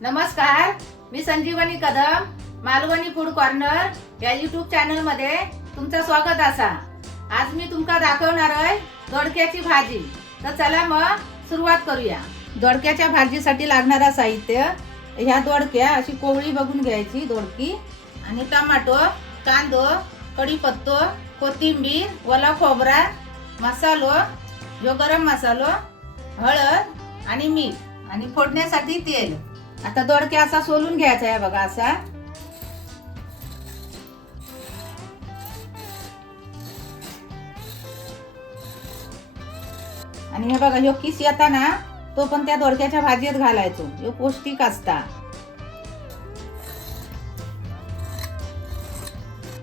नमस्कार, मी संजीवनी Kadam Malvani food corner या YouTube channel मध्ये तुमचं स्वागत असा। आज मी तुमका दाखवणार आहे दोडक्याची भाजी। तर चला मग सुरुवात करूया। दोडक्याच्या भाजीसाठी लागणारा साहित्य ह्या दोडक्या अशी कोवळी बघून घ्यायची दोडकी आणि टमाटो, कांदो, कढीपत्तो, कोथिंबीर, ओला खोबरा, मसालो, जो गरम मसालो, हळद आणि मीठ आणि फोडण्यासाठी तेल। आता दोडका असा सोलून घ्यायचा आहे बघा असा। आणि हे बघा ह्यो किस येता ना तो पण त्या दोडक्याच्या भाजीत घालायचो, ह्यो पौष्टिक असता।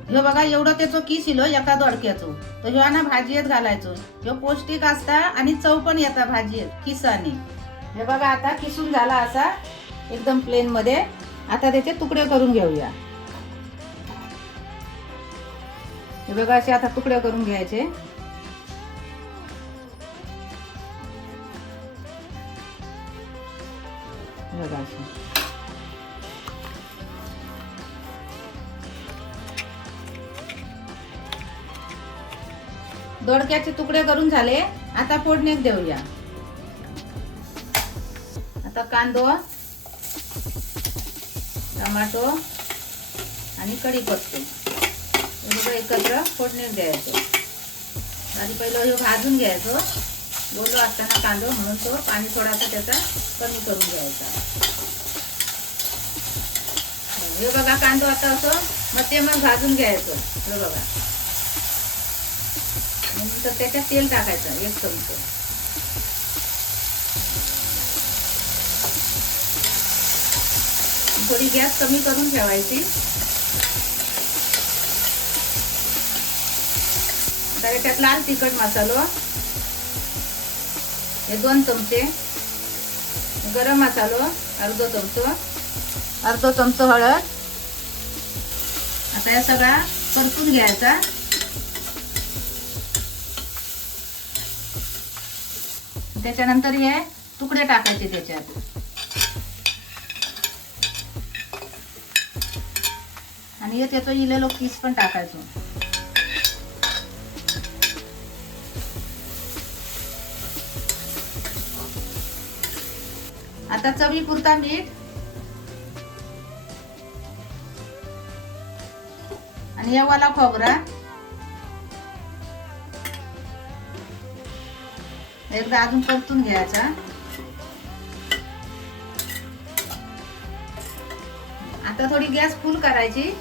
ह्यो बघा एवढं त्याचो किस इलो एका दोडक्याचो, तर ह्यो ना भाजीत घालायचो, ह्यो पौष्टिक असता आणि चव पण येता भाजीत किसाने। हे बघा आता किसून झाला असा एकदम प्लेन मध्ये। आता त्याचे तुकडे करून घेऊया। हे बघा असे आता तुकडे करून घ्यायचे। बघा असे दोडक्याचे तुकडे करून झाले। आता फोडणीत देऊया। आता कांदो, टमाटो आणि कढीपत्तो हे एकत्र फोडणीत द्यायचं। आणि पहिलं हे भाजून घ्यायचं। बोललो असताना कांदो म्हणून तो पाणी थोडासा त्याचा कमी करून घ्यायचा। हे बघा कांदो आता असं मग भाजून घ्यायचं। हे बघा नंतर त्याच्यात तेल टाकायचं 1 चमचा। थोडी गॅस कमी करून ठेवायची। त्याच्यात लाल तिखट मसालो हे 2 चमचे, गरम मसालो अर्धा चमचा हळद। आता हे सगळा परतून घ्यायचा। त्याच्यानंतर हे तुकडे टाकायचे त्याच्यात आणि हे त्याचं इलेलो किस पण टाकायचं। आता चवीपुरता मीठ आणि हे ओला खोबरा एकदा अजून परतून घ्यायचा। आता थोडी गॅस फुल करायची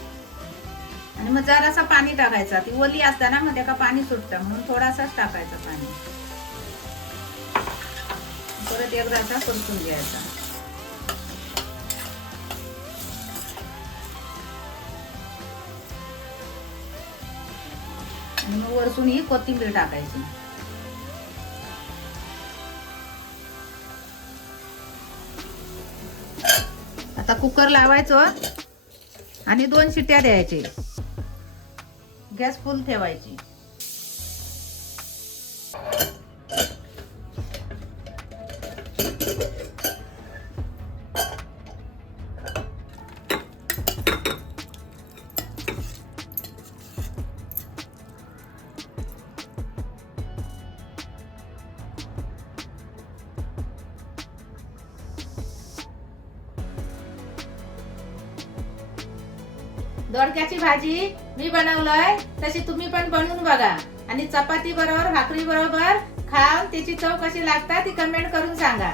आणि मग जरासा पाणी टाकायचा। ती ओली असताना मग त्याला पाणी सुटतं म्हणून थोडासाच टाकायचं पाणी। परत एकदा असा परतून घ्यायचा। आणि मग वरतून ही कोथिंबीर टाकायची। आता कुकर लावायचं आणि 2 शिट्ट्या द्यायची। गॅस फुल ठेवायची। दोडक्याची भाजी मी बनवलंय, तशी तुम्ही पण बनवून बघा आणि चपाती बरोबर भाकरी बरोबर खाऊन त्याची चव कशी लागते ती कमेंट करून सांगा।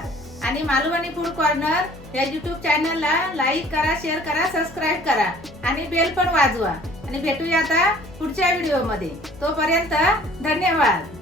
आणि मालवणी फूड कॉर्नर या YouTube चॅनलला लाईक करा, शेअर करा, सबस्क्राईब करा आणि बेल पण वाजवा। आणि भेटूया आता पुढच्या व्हिडिओ मध्ये। तोपर्यंत धन्यवाद।